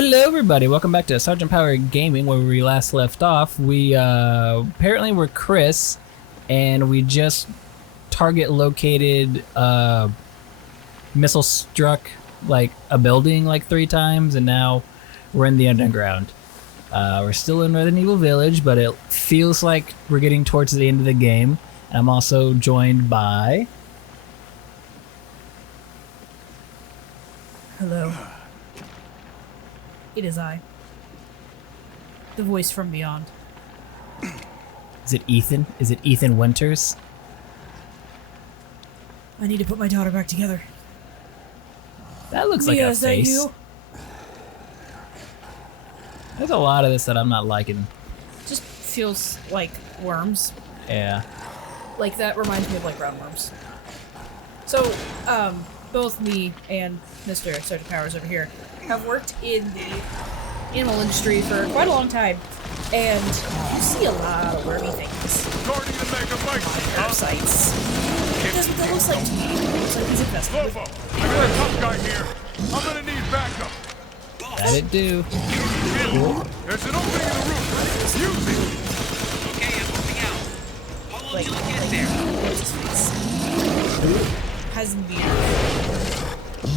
Hello everybody, welcome back to Sergeant Power Gaming, where we last left off. We apparently were Chris, and we just target located missile struck like a building like 3 times, and now we're in the underground. We're still in Resident Evil Village, but it feels like we're getting towards the end of the game. I'm also joined by... Hello. It is I. The voice from beyond. Is it Ethan? Is it Ethan Winters? I need to put my daughter back together. That looks like Mia, a is that face. you? There's a lot of this that I'm not liking. Just feels like worms. Yeah. Like, that reminds me of, like, roundworms. So, both me and Mr. Sergeant Powers over here have worked in the animal industry for quite a long time. And you see a lot of wormy things. Parasites. That's what that looks like to me. It looks like he's infested. Lobo, I got a tough guy here. I'm gonna need backup. That it do. Cool. There's an opening in the roof. Use it. Okay, I'm moving out. How long Like, till I get there? Where's his face? Has beard.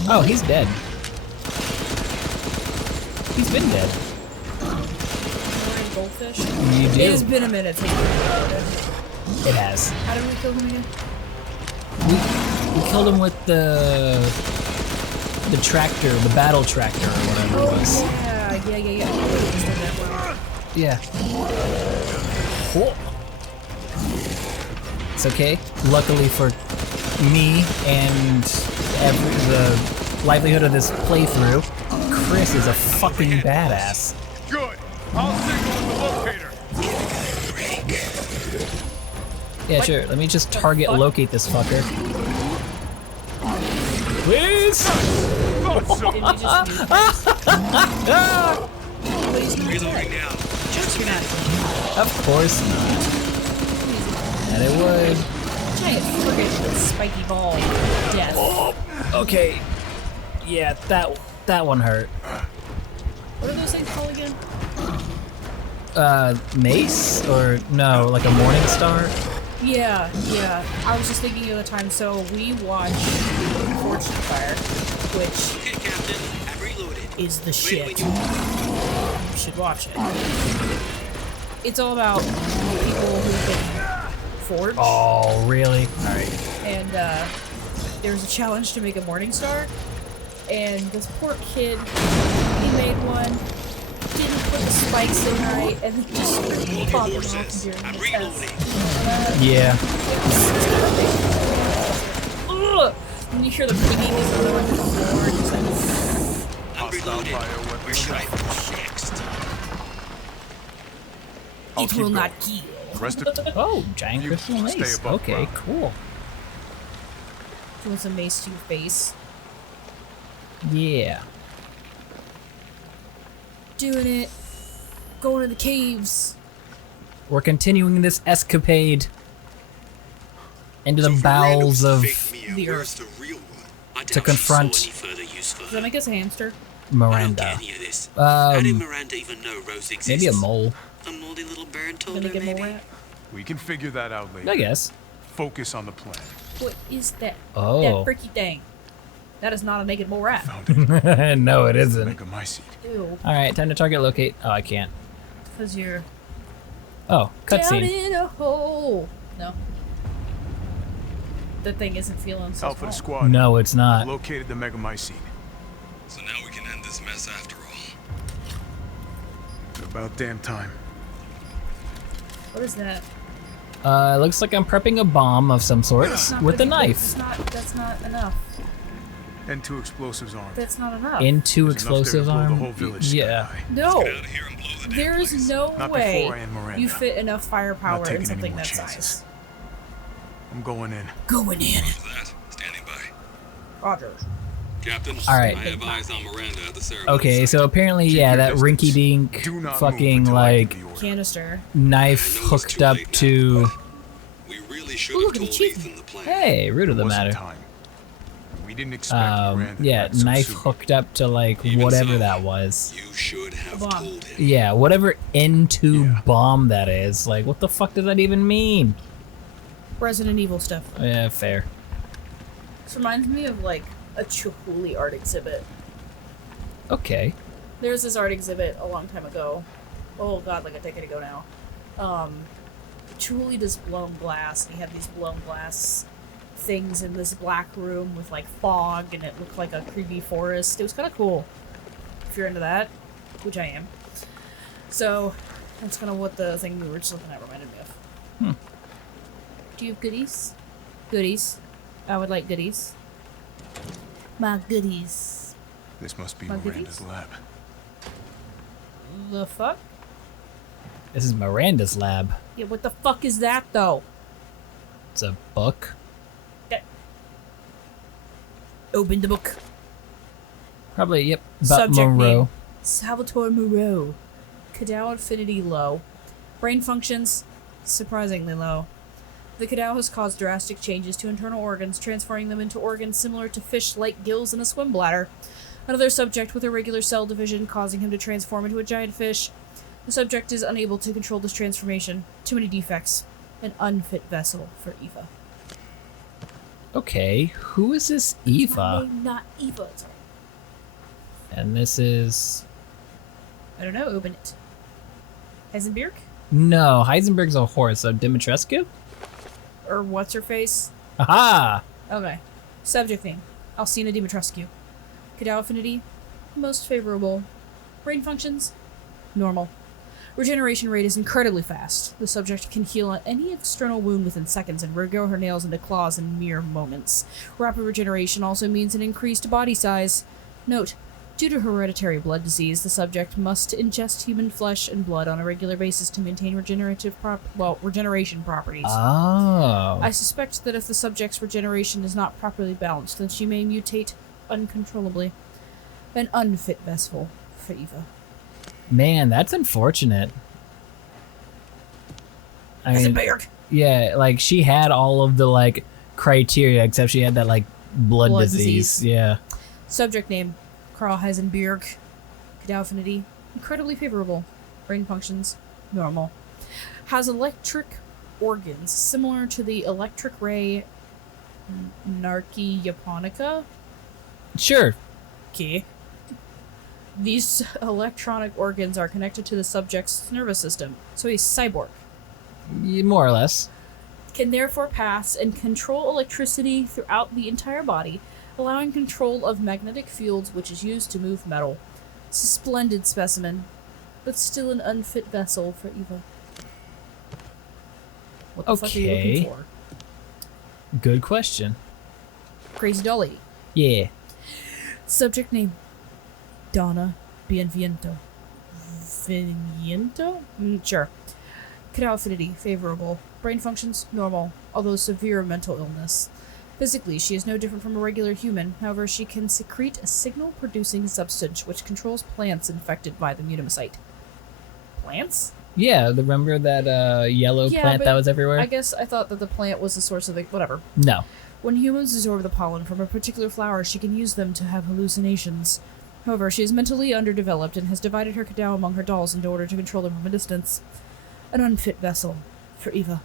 Oh, he's dead. He's been dead. Goldfish? You do. It has been a minute since we recorded. It has. How did we kill him again? We killed him with the tractor, the battle tractor, or whatever it was. Yeah. Yeah. Cool. It's okay. Luckily for me and the livelihood of this playthrough, Chris is a fucking badass. Good. I'll signal with the locator. Yeah, sure. Let me just target locate this fucker. Please! Thought so. Did you just Reloading now. Just a minute. Of course not. And it would. giant friggin' spiky ball of death. Oh, okay. Yeah, that one hurt. What are those things called again? Mace? Or no, like a morning star? Yeah. I was just thinking of the time, so we watched Fortune Fire, which Okay, Captain. I've reloaded. is the Wait, shit. wait. You should watch it. It's all about people who've been forged. Oh, really? Alright. And there was a challenge to make a morning star, and this poor kid, he made one, didn't put the spikes in right, and then just popped them off during I'm the reloading. test. Yeah. Ugh! And you hear the pinging as the one to the floor, and it's like, I'm reloaded. Where should I go next? I'll it keep will going. not kill. Rest of Oh, giant You crystal stay mace. above Okay, ground. cool. He wants a mace to your face. Yeah. Doing it. Going to the caves. We're continuing this escapade into the So for bowels random of fake Mia, the where's earth. the real one? I doubt to she confront saw any further use for Does her. that make us a hamster? I don't Miranda. get any of this. How did Um, Miranda even know Rose exists? maybe a mole. A moldy little bird told Gonna her, get more maybe? rat? We can figure that out later. I guess. Focus on the plan. What is that? Oh. That freaky thing. That is not a naked mole rat. Found it. No, it isn't. Make a my seat. Ew. Alright, time to target locate. Oh, I can't. Because you're Oh, down cutscene. in a hole. No. The thing isn't feeling so Alpha to small. squad. No, it's not. Located the megamycete. So now we can end this mess after all. About damn time. What is that? It looks like I'm prepping a bomb of some sort It's not with a gonna be- knife. That's not enough. And 2 explosives armed. That's not enough. Into There's enough there to explosives blow the arm. whole village Yeah. sky high. No. Get out of here and blow the damn There is place. no Not way before I end Miranda. you fit enough firepower Not taking in any something more that chances. size. I'm going in. Going in. What's that? Standing by. Roger. Captain, All right. I have eyes on Miranda at the ceremony. Okay, so apparently, yeah, your that distance. rinky-dink Do not move fucking, until I like, give the order. Canister. knife I know it's hooked too up late now, to... We really should Ooh, have look at the told chief. Ethan the plan. Hey, root of the Wasn't matter. time. We didn't expect Miranda yeah, back so knife soon. hooked up to like Even whatever so, that was. You should have Bomb. told him. Yeah, whatever N2 Yeah. bomb that is. Like, what the fuck does that even mean? Resident Evil stuff. Yeah, fair. This reminds me of like a Chihuly art exhibit. Okay. There was this art exhibit a long time ago. Oh god, like a decade ago now. Chihuly does blown glass, and he had these blown glass things in this black room with like fog, and it looked like a creepy forest. It was kind of cool. If you're into that, which I am. So that's kind of what the thing we were just looking at reminded me of. Do you have goodies? Goodies. I would like goodies. My goodies. This must be My Miranda's goodies? lab. The fuck? This is Miranda's lab. Yeah, what the fuck is that though? It's a book. Open the book. Probably, yep. But Subject Moreau. name. Salvatore Moreau. Cadao affinity low. Brain functions surprisingly low. The Cadao has caused drastic changes to internal organs, transforming them into organs similar to fish-like gills in a swim bladder. Another subject with irregular cell division, causing him to transform into a giant fish. The subject is unable to control this transformation. Too many defects. An unfit vessel for Eva. Okay, who is this My Eva? name, not Eva. It's like, And this is... I don't know. Open it. Heisenberg? No, Heisenberg's a horse, so Dimitrescu? Or what's her face? Aha! Okay. Subject name. Alcina Dimitrescu. Cadao affinity. Most favorable. Brain functions. Normal. Regeneration rate is incredibly fast. The subject can heal any external wound within seconds and regrow her nails into claws in mere moments. Rapid regeneration also means an increased body size. Note, due to hereditary blood disease, the subject must ingest human flesh and blood on a regular basis to maintain regeneration properties. Oh. I suspect that if the subject's regeneration is not properly balanced, then she may mutate uncontrollably. An unfit vessel for Eva. Man, that's unfortunate. I mean, Heisenberg! yeah, like she had all of the like criteria except she had that like blood disease. Yeah. Subject name, Carl Heisenberg. Cadao affinity, incredibly favorable. Brain functions, normal. Has electric organs similar to the electric ray Narki japonica. Sure. Okay. These electronic organs are connected to the subject's nervous system, so he's cyborg. More or less. Can therefore pass and control electricity throughout the entire body, allowing control of magnetic fields, which is used to move metal. It's a splendid specimen, but still an unfit vessel for Eva. What the fuck are you Okay. looking for? Good question. Crazy Dolly. Yeah. Subject name, Donna Bienviento. Bienviento? Sure. Cadao affinity, favorable. Brain functions, normal, although severe mental illness. Physically, she is no different from a regular human. However, she can secrete a signal-producing substance which controls plants infected by the mutamycete. Plants? Yeah, remember that yellow Yeah, plant but that was everywhere? I guess I thought that the plant was the source of the... whatever. No. When humans absorb the pollen from a particular flower, she can use them to have hallucinations. However, she is mentally underdeveloped and has divided her Cadao among her dolls in order to control them from a distance. An unfit vessel for Eva.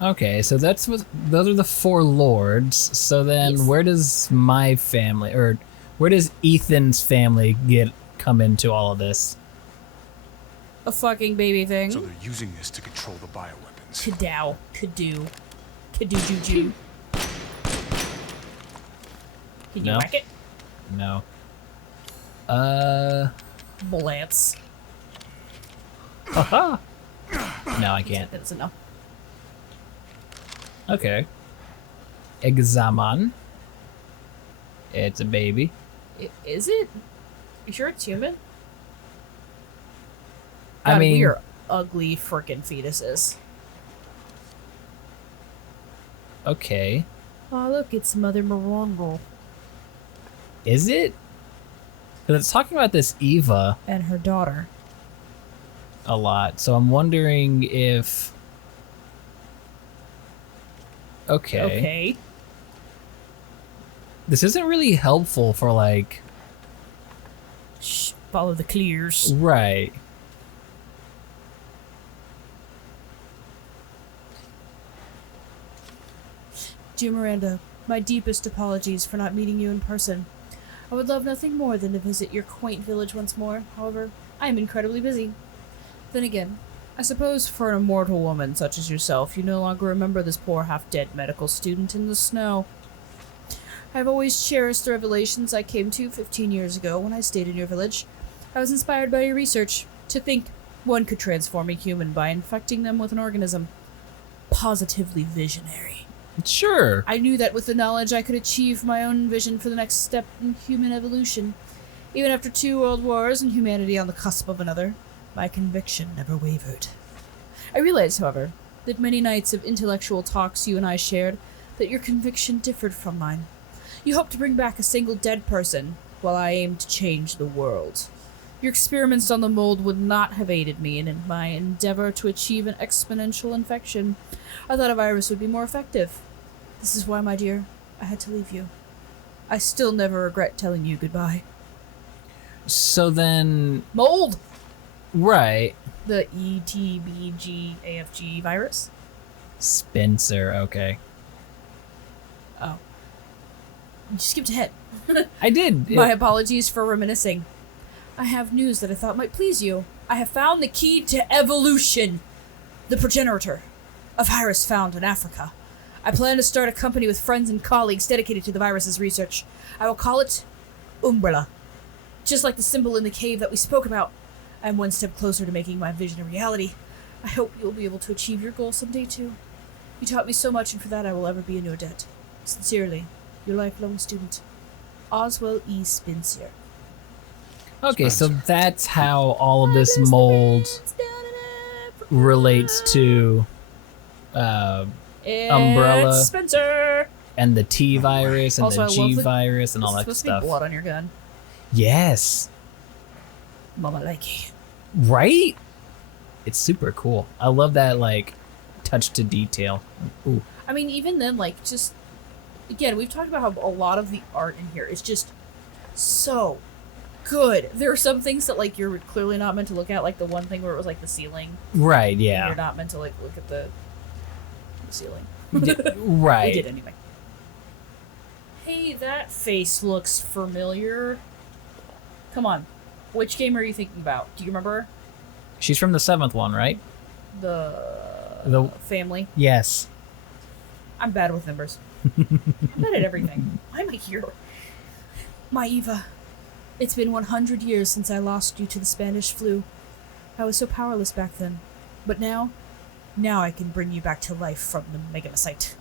Okay, so those are the four lords. So then Yes. where does my family, or where does Ethan's family come into all of this? A fucking baby thing. So they're using this to control the bioweapons. Cadao. Cadoo. Cadoo-joo-joo. Can you No. whack it? No. Bullets. Haha. No, I can't. That's enough. Okay. Examon. It's a baby. Is it? You sure it's human? I God, mean, we are ugly frickin' fetuses. okay. Oh, look, it's Mother Miranda Is it? Because it's talking about this Eva and her daughter. a lot, so I'm wondering if. Okay. Okay. This isn't really helpful for, like... Shh, follow the clears. Right. Dear Miranda, my deepest apologies for not meeting you in person. I would love nothing more than to visit your quaint village once more. However, I am incredibly busy. Then again, I suppose for an immortal woman such as yourself, you no longer remember this poor half-dead medical student in the snow. I have always cherished the revelations I came to 15 years ago when I stayed in your village. I was inspired by your research to think one could transform a human by infecting them with an organism. Positively visionary. Sure. I knew that with the knowledge I could achieve my own vision for the next step in human evolution. Even after 2 world wars and humanity on the cusp of another, my conviction never wavered. I realized, however, that many nights of intellectual talks you and I shared, that your conviction differed from mine. You hoped to bring back a single dead person, while I aimed to change the world. Your experiments on the mold would not have aided me in my endeavor to achieve an exponential infection. I thought a virus would be more effective. This is why, my dear, I had to leave you. I still never regret telling you goodbye. So then... Mold! Right. The ETBGAFG virus? Spencer, okay. Oh. You skipped ahead. I did. My apologies for reminiscing. I have news that I thought might please you. I have found the key to evolution. The progenitor. A virus found in Africa. I plan to start a company with friends and colleagues dedicated to the virus's research. I will call it Umbrella. Just like the symbol in the cave that we spoke about. I am one step closer to making my vision a reality. I hope you will be able to achieve your goal someday too. You taught me so much, and for that I will ever be in your debt. Sincerely, your lifelong student, Oswell E. Spencer. Okay, so that's how all of this mold relates to Umbrella Spencer! and the T virus and Also, the I G love virus and all that It's supposed to stuff. be blood on your gun. Yes. Mama like it. Right? It's super cool. I love that, like, touch to detail. Ooh. I mean, even then, like, just... Again, we've talked about how a lot of the art in here is just so good. There are some things that, like, you're clearly not meant to look at, like the one thing where it was, like, the ceiling. Right, And yeah. you're not meant to, like, look at the ceiling. Right. I did anyway. Hey, that face looks familiar. Come on. Which game are you thinking about? Do you remember? She's from the 7th one, right? The family. Yes. I'm bad with numbers. I'm bad at everything. Why am I here? My Eva, it's been 100 years since I lost you to the Spanish flu. I was so powerless back then. But now I can bring you back to life from the Megamycete.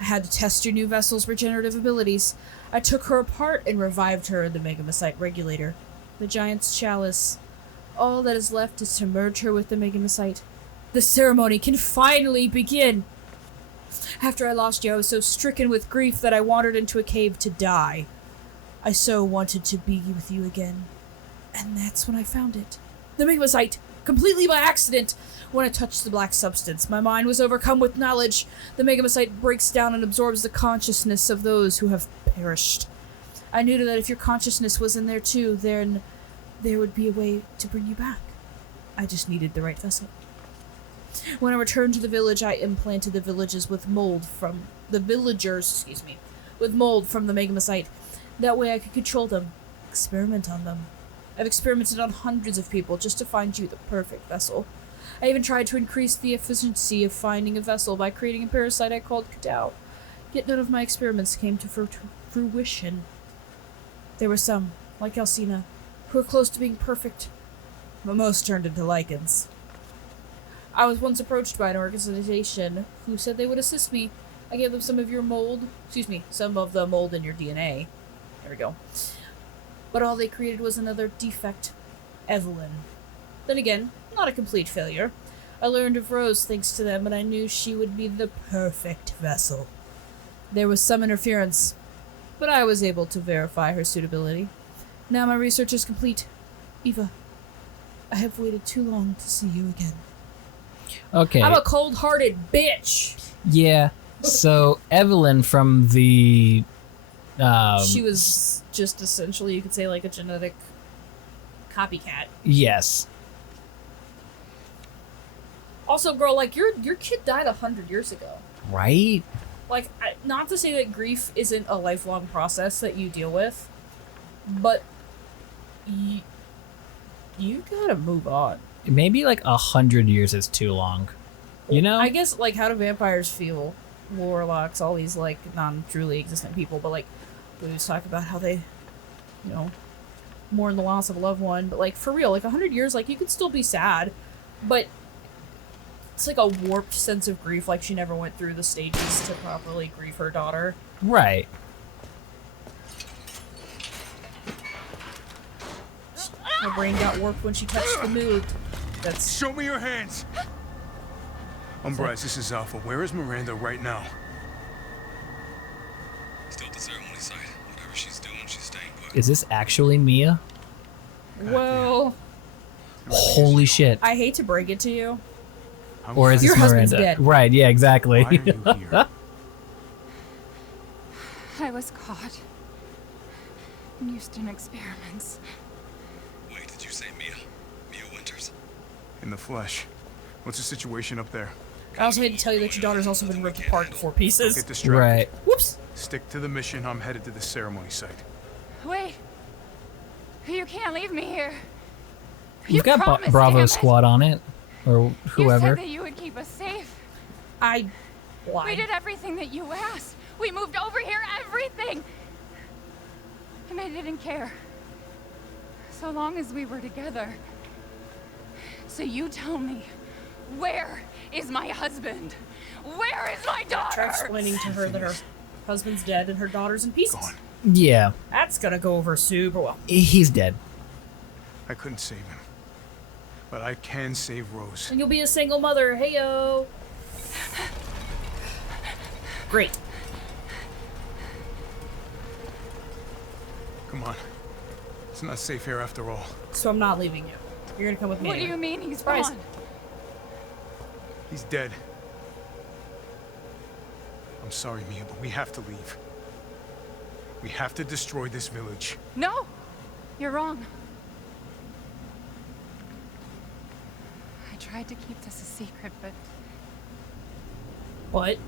I had to test your new vessel's regenerative abilities. I took her apart and revived her in the Megamycete regulator, the giant's chalice. All that is left is to merge her with the Megamycete. The ceremony can finally begin! After I lost you, I was so stricken with grief that I wandered into a cave to die. I so wanted to be with you again. And that's when I found it. The Megamycete! Completely by accident! When I touched the black substance, my mind was overcome with knowledge. The Megamycete breaks down and absorbs the consciousness of those who have perished. I knew that if your consciousness was in there too, then there would be a way to bring you back. I just needed the right vessel. When I returned to the village, I implanted the villagers with mold from the Megamycete. That way I could control them, experiment on them. I've experimented on hundreds of people just to find you the perfect vessel. I even tried to increase the efficiency of finding a vessel by creating a parasite I called Kadao. Yet none of my experiments came to fruition. There were some, like Alcina, who were close to being perfect, but most turned into lichens. I was once approached by an organization who said they would assist me. I gave them some of the mold in your DNA. There we go. But all they created was another defect. Evelyn. Then again, not a complete failure. I learned of Rose thanks to them, and I knew she would be the perfect vessel. There was some interference, but I was able to verify her suitability. Now my research is complete. Eva, I have waited too long to see you again. Okay. I'm a cold-hearted bitch! Yeah. So Evelyn from the She was just essentially, you could say, like a genetic copycat. Yes. Also, girl, like your kid died 100 years ago. Right? Like, not to say that grief isn't a lifelong process that you deal with, but you gotta move on. Maybe like 100 years is too long. You know? I guess, like, how do vampires feel? Warlocks, all these, like, non-truly existent people, but, like, blues talk about how they, you know, mourn the loss of a loved one, but, like, for real, like, 100 years, like, you could still be sad, but it's like a warped sense of grief, like she never went through the stages to properly grieve her daughter. Right. Her brain got warped when she touched the mood. That's... Show me your hands! Umbrise, this is Alpha. Where is Miranda right now? Still at the ceremony site. Whatever she's doing, she's staying put. Is this actually Mia? Well... Holy shit. I hate to break it to you. Or is this Your husband's Miranda? dead. Right, yeah, exactly. Why are you here? I was caught in Houston experiments. Wait, did you say Mia? Mia Winters? In the flesh. What's the situation up there? I also hate to tell you that your daughter's also been ripped apart in 4 Don't pieces. get distracted. Right. Whoops! Stick to the mission. I'm headed to the ceremony site. Wait. You can't leave me here. You've got promised, Bravo damn it. Squad on it. Or You whoever. said that you would keep us safe. I We lied. did everything that you asked. We moved over here, everything. And I didn't care. So long as we were together. So you tell me, where is my husband? Where is my daughter? Try explaining to her that her husband's dead and her daughter's in pieces. Gone. Yeah. That's gonna go over super well. He's dead. I couldn't save him. But I can save Rose. And you'll be a single mother. Heyo. Great. Come on. It's not safe here after all. So I'm not leaving you. You're gonna come with me. What do anyway. you mean he's Surprise. gone? He's dead. I'm sorry, Mia, but we have to leave. We have to destroy this village. No, you're wrong. I tried to keep this a secret, but What?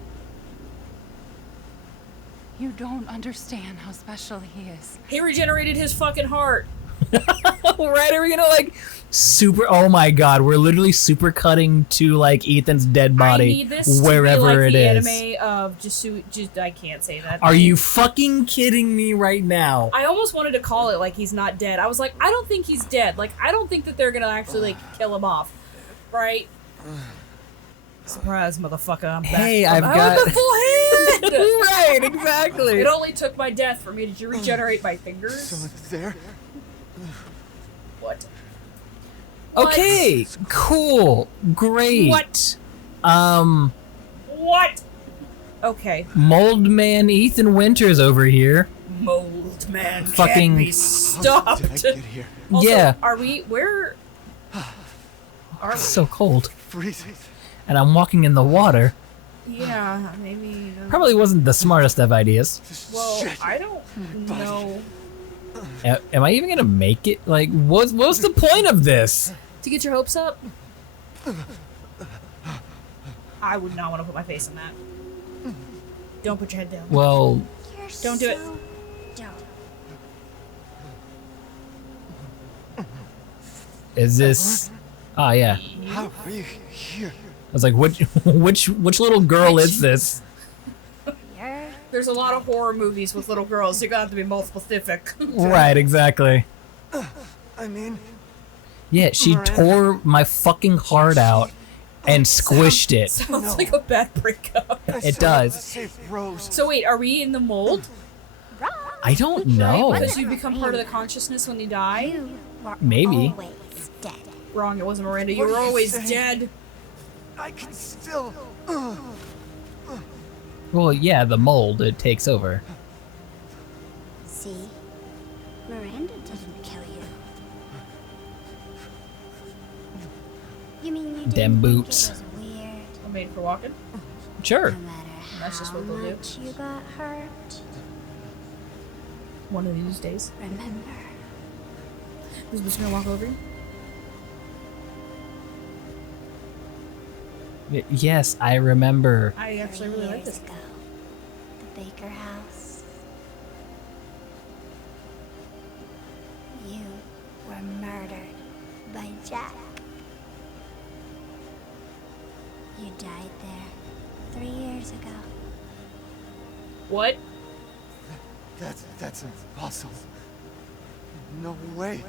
you don't understand how special he is. He regenerated his fucking heart. Right? Are we gonna like super? Oh my god, we're literally super cutting to like Ethan's dead body I need this wherever to be like it the is. anime of just I can't say that. Are you fucking kidding me right now? I almost wanted to call it like he's not dead. I was like, I don't think he's dead. Like, I don't think that they're gonna actually like kill him off, right? Surprise, motherfucker! I'm back. Hey, I've I got- have the full hand. Right, exactly. It only took my death for me to regenerate my fingers. There? What? Okay, cool, great. What? What? Okay. Mold man Ethan Winters over here. Mold man Fucking- can't be stopped. Did I get here? Also, Yeah. Are we? Where? Are we? It's so cold, Freezing. and I'm walking in the water. Yeah, maybe. Probably wasn't the smartest of ideas. Well, I don't know. Am I even gonna make it? Like, what's the point of this? To get your hopes up? I would not want to put my face in that. Don't put your head down. Well, Don't do it. is this? Ah, yeah. How are you here? I was like, which little girl is this? There's a lot of horror movies with little girls. You got to be more specific. Right, exactly. I mean, Yeah, she tore my fucking heart out and squished it. Sounds like a bad breakup. It does. save Rose. So wait, are we in the mold? I don't know. Because you become part of the consciousness when you die? Maybe. Always dead. Wrong, it wasn't Miranda. You were always dead. I can still. Well, yeah, the mold, it takes over. See? Miranda didn't kill you. You mean you didn't Them think boots. it was weird? I'm made for walking. Sure. No matter That's just how what they'll do. much you got hurt? One of these days. Remember. Who's just gonna walk over you? Yes, I remember. I actually really like 3 this. years ago, the Baker house. You were murdered by Jack. You died there 3 years ago. What? That's impossible. No way.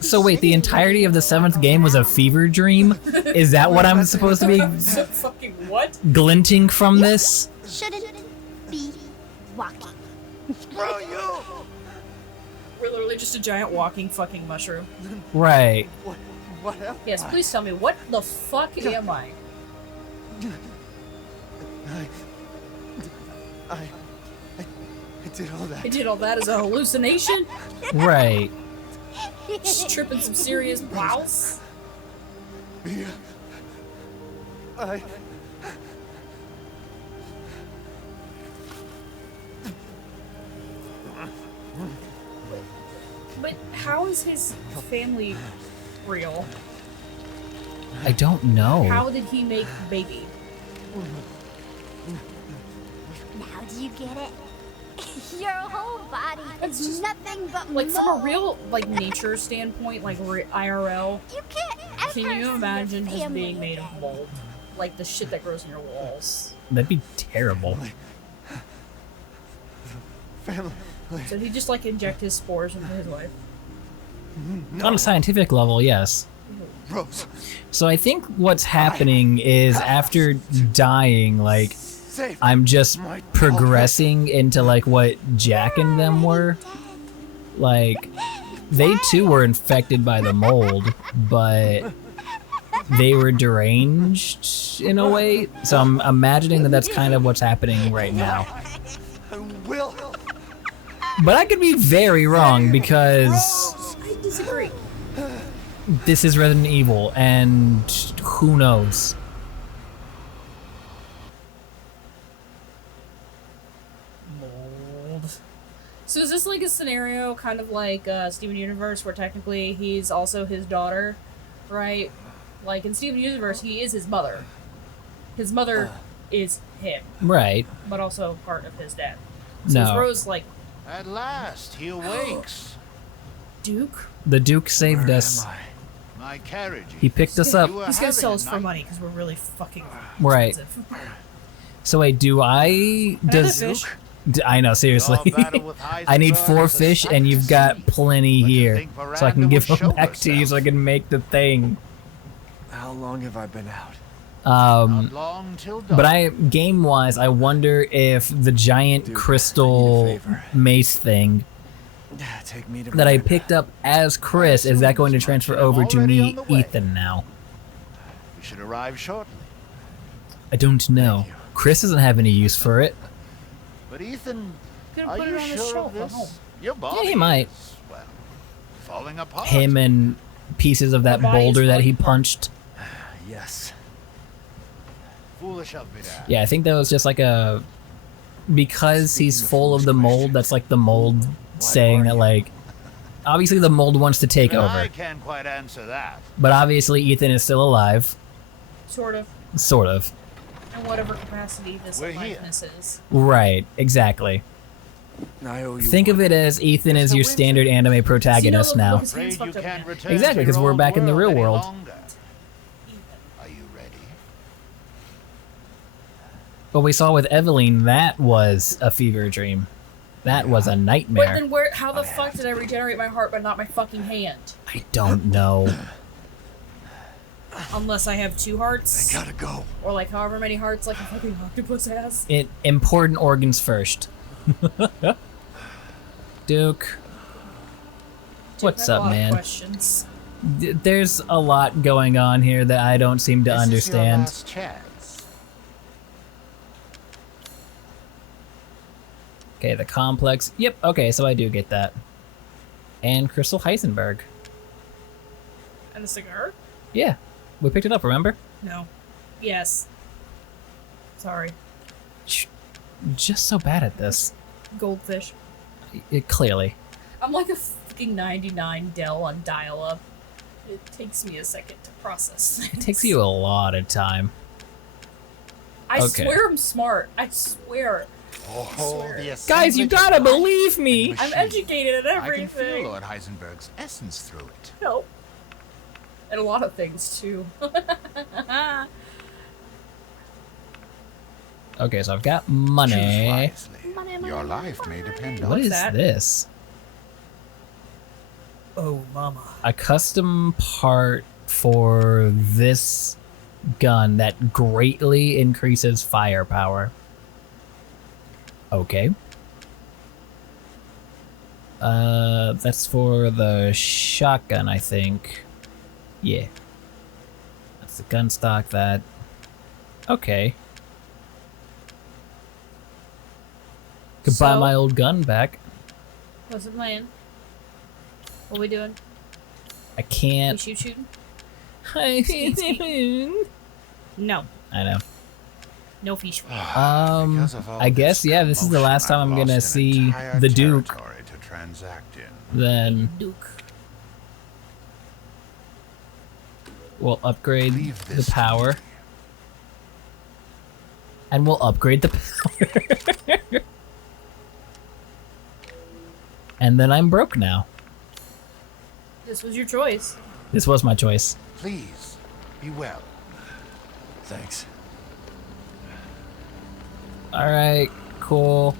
So wait, the entirety of the 7th game was a fever dream? Is that what I'm supposed to be Fucking what? glinting from this? Shouldn't be walking. Screw you! We're literally just a giant walking fucking mushroom. Right. What happened? Yes, please tell me, what the fuck am I? I did all that. I did all that as a hallucination? Right. Just tripping some serious wows? Mia. I... But how is his family real? I don't know. How did he make baby? Now do you get it? Your whole body It's is just- nothing but Like from a mold. real like nature standpoint, like IRL, You can't ever can you see imagine your just family being made of again. mold? Like the shit that grows in your walls. That'd be terrible. Family. So he just like inject his spores into his life. On a scientific level, yes. Rose. So I think what's happening is after dying, like, Save. I'm just My progressing into like what Jack and them were. Like, they too were infected by the mold, but they were deranged in a way. So I'm imagining that that's kind of what's happening right now. I will. But I could be very wrong because I disagree. this is Resident Evil, and who knows? Mold. So is this like a scenario kind of like Steven Universe where technically he's also his daughter, right? Like in Steven Universe, he is his mother. His mother is him, Right. but also part of his dad. So is No. Rose like At last, he awakes. Duke? The Duke saved us. My carriage. He picked us up. You were He's gonna having sell a us for night- money because we're really fucking Right. expensive. So wait, do I... Does... fish? I know, seriously. Your battle with I need Heisenberg 4 is a fish, sight and to you've got see. plenty But to here. think So I Miranda can give would them show back to you herself. so I can make the thing. How long have I been out? Not long till dawn. But I, game-wise, I wonder if the giant Dude, crystal I need a favor. mace thing Take me to that I Miranda. picked up as Chris, is that going to transfer over to already me, on the way. Ethan, now? We should arrive shortly. I don't know. Chris doesn't have any use for it. But Ethan, Gonna are put it you on the sure shelf of at this? home. Your body he might. is, well, falling apart. Him and pieces of that My body's boulder that he falling apart. punched. Yes. Foolish of me to ask. Yeah, I think that was just like a... Because he's Speaking of full of the foolish mold, questions, that's like the mold saying are that, you? like... Obviously the mold wants to take Even over. I can't quite answer that. But obviously Ethan is still alive. Sort of. Sort of. In whatever capacity this We're here. aliveness is. Right, exactly. I owe you Think of one. it as Ethan is the your winter. standard anime protagonist look, now. look, his Afraid hands you fucked up can't again. return Exactly, to 'cause your we're old back in the real any world. longer. Are you ready? What we saw with Eveline, that was a fever dream. That was a But nightmare. then where? How the fuck did I regenerate my heart but not my fucking hand? I don't know. Unless I have 2 hearts, Gotta go. or like however many hearts like a fucking octopus has. Important organs first. Duke. What's I have a up, lot of man? Questions. There's a lot going on here that I don't seem to This is your understand. last chance. Okay, the complex. Yep, okay, so I do get that. And Crystal Heisenberg. And a cigar? Yeah, we picked it up, remember? No. Yes. Sorry. Shh. just so bad at this. Goldfish. Clearly. I'm like a fucking 99 Dell on dial-up. It takes me a second to process things. It takes you a lot of time. I Okay. swear I'm smart. I swear. Oh, the Guys, you assemblage gotta of life believe me! and I'm machine. educated at I can everything. feel Lord Heisenberg's essence through it. No. And a lot of things, too. Okay, so I've got Choose money. wisely. Your life may depend on What it. is that? this? Oh, mama. A custom part for this gun that greatly increases firepower. Okay. That's for the shotgun, I think. Yeah. That's the gun stock that... Okay. Could buy So? my old gun back. What's the plan? What we doing? I We can't... shooting? I No. know. No fish. Because of all I guess, this yeah, this is the commotion, last time I'm I've gonna lost an see entire the Duke. territory to transact in. Then Duke. we'll upgrade Leave the this to power. me. And we'll upgrade the power. And then I'm broke now. This was your choice. This was my choice. Please, be well. Thanks. Alright, cool.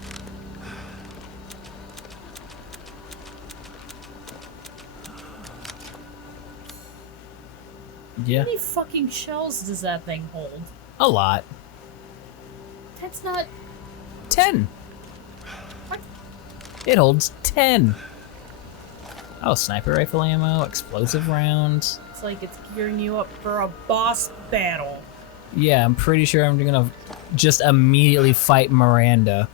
Yeah, How many fucking shells does that thing hold? a lot. That's not... 10. What? It holds 10. Oh, sniper rifle ammo, explosive rounds. It's like it's gearing you up for a boss battle. Yeah, I'm pretty sure I'm gonna just immediately fight Miranda.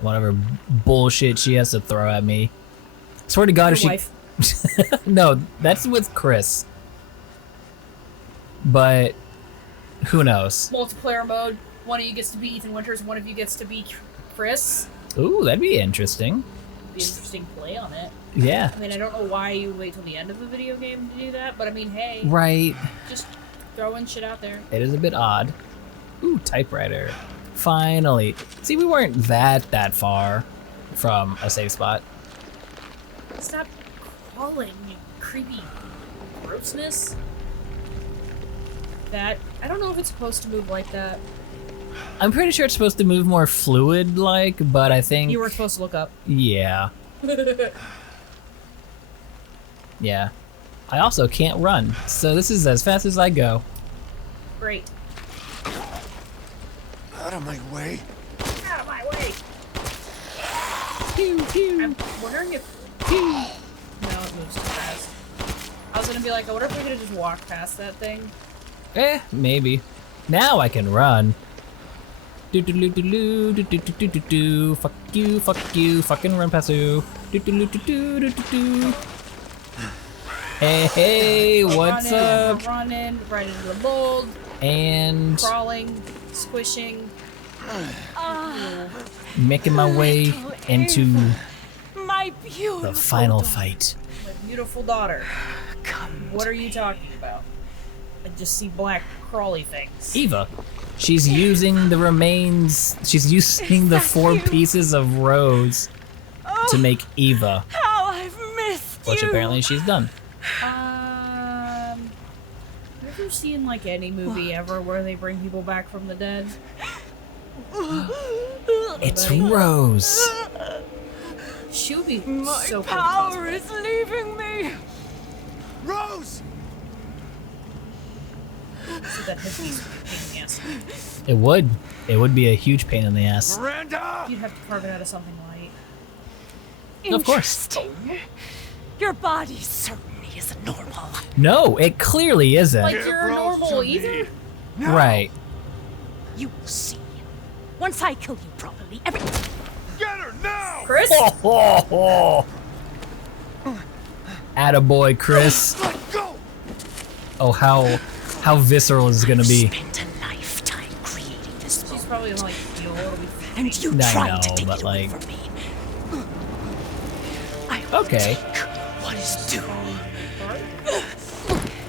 Whatever bullshit she has to throw at me. Swear to God, Your if she... wife. No, that's with Chris. But who knows? Multiplayer mode. One of you gets to be Ethan Winters, one of you gets to be Chris. Ooh, that'd be interesting. Be an interesting play on it. Yeah. I mean, I don't know why you wait till the end of the video game to do that, but I mean, hey, Right. just throwing shit out there. It is a bit odd. Ooh, typewriter. Finally. See, we weren't that far from a safe spot. Stop crawling, you creepy grossness. That, I don't know if it's supposed to move like that. I'm pretty sure it's supposed to move more fluid-like, but I think... You were supposed to look up. Yeah. Yeah. I also can't run, so this is as fast as I go. Great. Out of my way. Out of my way! Pew, pew. I'm wondering if... No, it moves too fast. I was gonna be like, I wonder if we could have just walked past that thing. Maybe. Now I can run. Do do do do do do do do do do. Fuck you, fucking run past you. Do do do do do do do. Hey, what's up? Running right into the mold, And crawling, squishing. making my way into My beautiful the final daughter. fight. My beautiful daughter. Come What are you talking about? I just see black crawly things. Eva. She's using the remains. She's using the 4 pieces of Rose to make Eva, How I've missed which you. apparently she's done. Have you ever seen like any movie ever where they bring people back from the dead? It's Rose. She would be My so cool. power is leaving me. Rose! So that hippie's pain in the ass. It would. It would be a huge pain in the ass. Miranda! You'd have to carve it out of something light. Of course. Interesting. Your body certainly isn't normal. No, it clearly isn't. Like Give you're Rose normal to me. either? Right. You will see. Once I kill you properly, everything. Get her now! Chris? Oh. Attaboy, Chris. Let go! Oh, how visceral is it gonna be? Spent a lifetime creating this She's moment. probably like, yo, it'll be and you I tried know, to take but, it away like- from me. I will Okay. take what is due.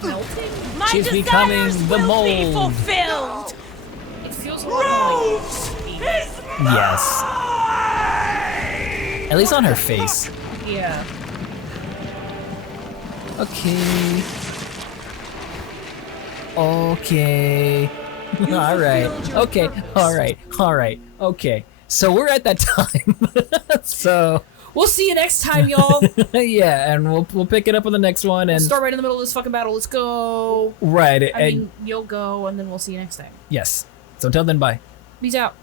Melting? My She's becoming desires the will be mold. fulfilled. It feels a lot more Rose like is Yes. At least on her face. yeah. Okay. Okay. All right. Okay. All right. All right. Okay. So we're at that time. So We'll see you next time, y'all. yeah, and we'll pick it up on the next one. We'll And start right in the middle of this fucking battle. Let's go. right. I mean, you'll go, and then we'll see you next time. yes. So until then, bye. Peace out.